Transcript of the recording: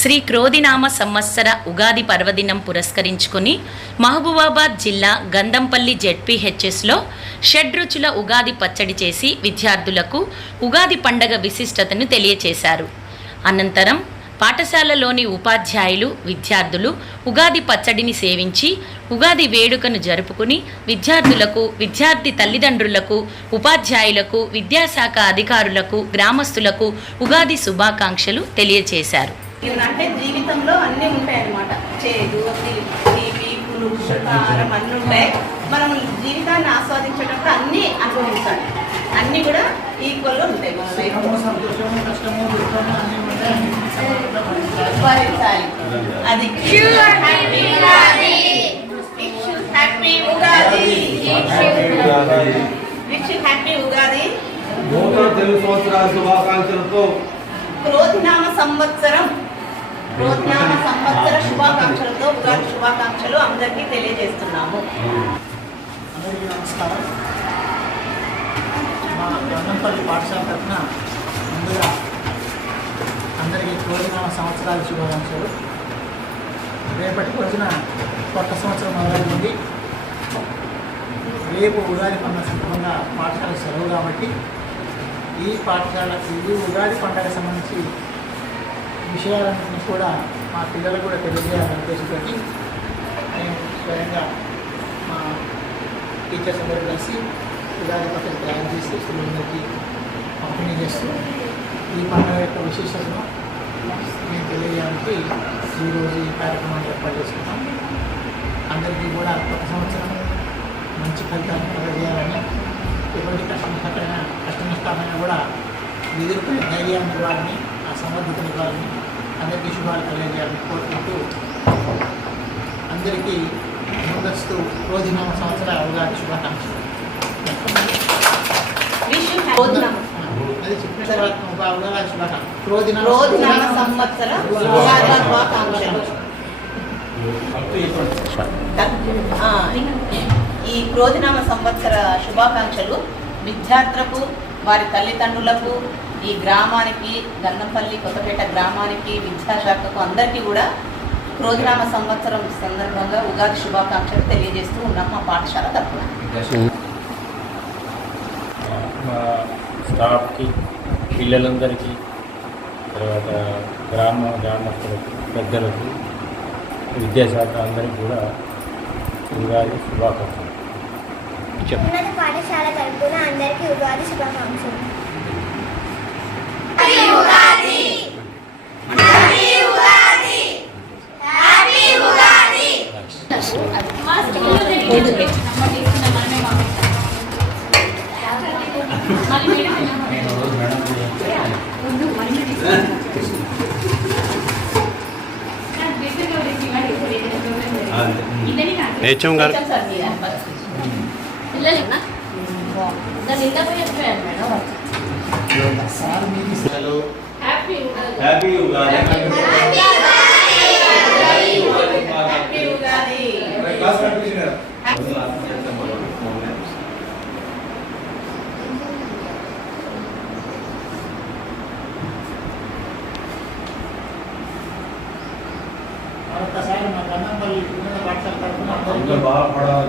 శ్రీ క్రోధినామ సంవత్సర ఉగాది పర్వదినం పురస్కరించుకుని మహబూబాబాద్ జిల్లా గంధంపల్లి జెడ్పీహెచ్ఎస్లో షడ్రుచుల ఉగాది పచ్చడి చేసి విద్యార్థులకు ఉగాది పండగ విశిష్టతను తెలియచేశారు. అనంతరం పాఠశాలలోని ఉపాధ్యాయులు విద్యార్థులు ఉగాది పచ్చడిని సేవించి ఉగాది వేడుకను జరుపుకుని విద్యార్థులకు, విద్యార్థి తల్లిదండ్రులకు, ఉపాధ్యాయులకు, విద్యాశాఖ అధికారులకు, గ్రామస్తులకు ఉగాది శుభాకాంక్షలు తెలియచేశారు. అంటే జీవితంలో అన్నీ ఉంటాయి అన్నమాట. చేదు, తీపి, పులుపు, కారం అన్నీ ఉంటాయి. మనం జీవితాన్ని ఆస్వాదించేటప్పుడు అన్నీ అనుభవించాలి. అన్నీ కూడా ఈక్వల్గా ఉంటాయి. మన భరించాలి. అది హ్యాపీ ఉగాది. హ్యాపీ ఉగాది. తెలుగు సంవత్సరాల శుభాకాంక్షలతో క్రోధినామ సంవత్సర శుభాకాంక్షలతో ఉగాది శుభాకాంక్షలు అందరికీ తెలియజేస్తున్నాము. అందరికీ నమస్కారం. మా గంధంపల్లి పాఠశాల తరఫున ముందుగా అందరికీ క్రోధినామ సంవత్సరాల శుభాకాంక్షలు. రేపటి రోజున కొత్త సంవత్సరం మొదలైంది. రేపు ఉగాది పండుగ సందర్భంగా పాఠశాల సెలవు కాబట్టి ఈ ఉగాది పండుగకు సంబంధించి విషయాలన్నింటినీ కూడా మా పిల్లలకు కూడా తెలియజేయాలని ఉద్దేశంతో నేను స్వయంగా మా టీచర్స్ అందరూ కలిసి ఉగాది పచ్చడి తయారు చేసి పిల్లలందరికీ పంపిణీ చేస్తూ ఈ పండుగ యొక్క విశేషతను మేము తెలియజేయడానికి ఈరోజు ఈ కార్యక్రమాన్ని ఏర్పాటు చేసుకున్నాం. అందరికీ కూడా కొత్త సంవత్సరం మంచి ఫలితాన్ని కలగజేయాలని, ఎటువంటి కష్టనష్టాలైనా కూడా ఎదుర్కొనే ధైర్యాన్ని ఇవ్వాలని, ఆ సమర్థతను ఇవ్వాలని, అందరికీ శుభాలు కలిగజేయాలని కోరుకుంటూ అందరికీ ముందస్తు క్రోధినామ సంవత్సర ఉగాది శుభాకాంక్షలు. అది చెప్పిన తర్వాత ఉగాది శుభాకాంక్షలు. క్రోధినామ సంవత్సర ఉగాది శుభాకాంక్షలు. ఈ క్రోధినామ సంవత్సర శుభాకాంక్షలు విద్యార్థులకు, వారి తల్లిదండ్రులకు, ఈ గ్రామానికి, గంధంపల్లి కొత్తపేట గ్రామానికి, విద్యాశాఖకు అందరికీ కూడా క్రోధినామ సంవత్సరం సందర్భంగా ఉగాది శుభాకాంక్షలు తెలియజేస్తూ ఉన్నాం మా పాఠశాల తరఫున. మా స్టాఫ్కి, పిల్లలందరికీ, తర్వాత గ్రామస్తులకు, పెద్దలకు, విద్యాశాఖ అందరికీ కూడా ఉగాది శుభాకాంక్షలు. ఉన్నత పాఠశాల తరపున అందరికీ ఉగాది శుభాకాంక్షలు. హెచ్ఎం గారు హ్యాపీ ఉగాది. మరొకసారి మా గంధంపల్లి ఉన్నత పాఠశాల తరఫున బాగా పడాలి.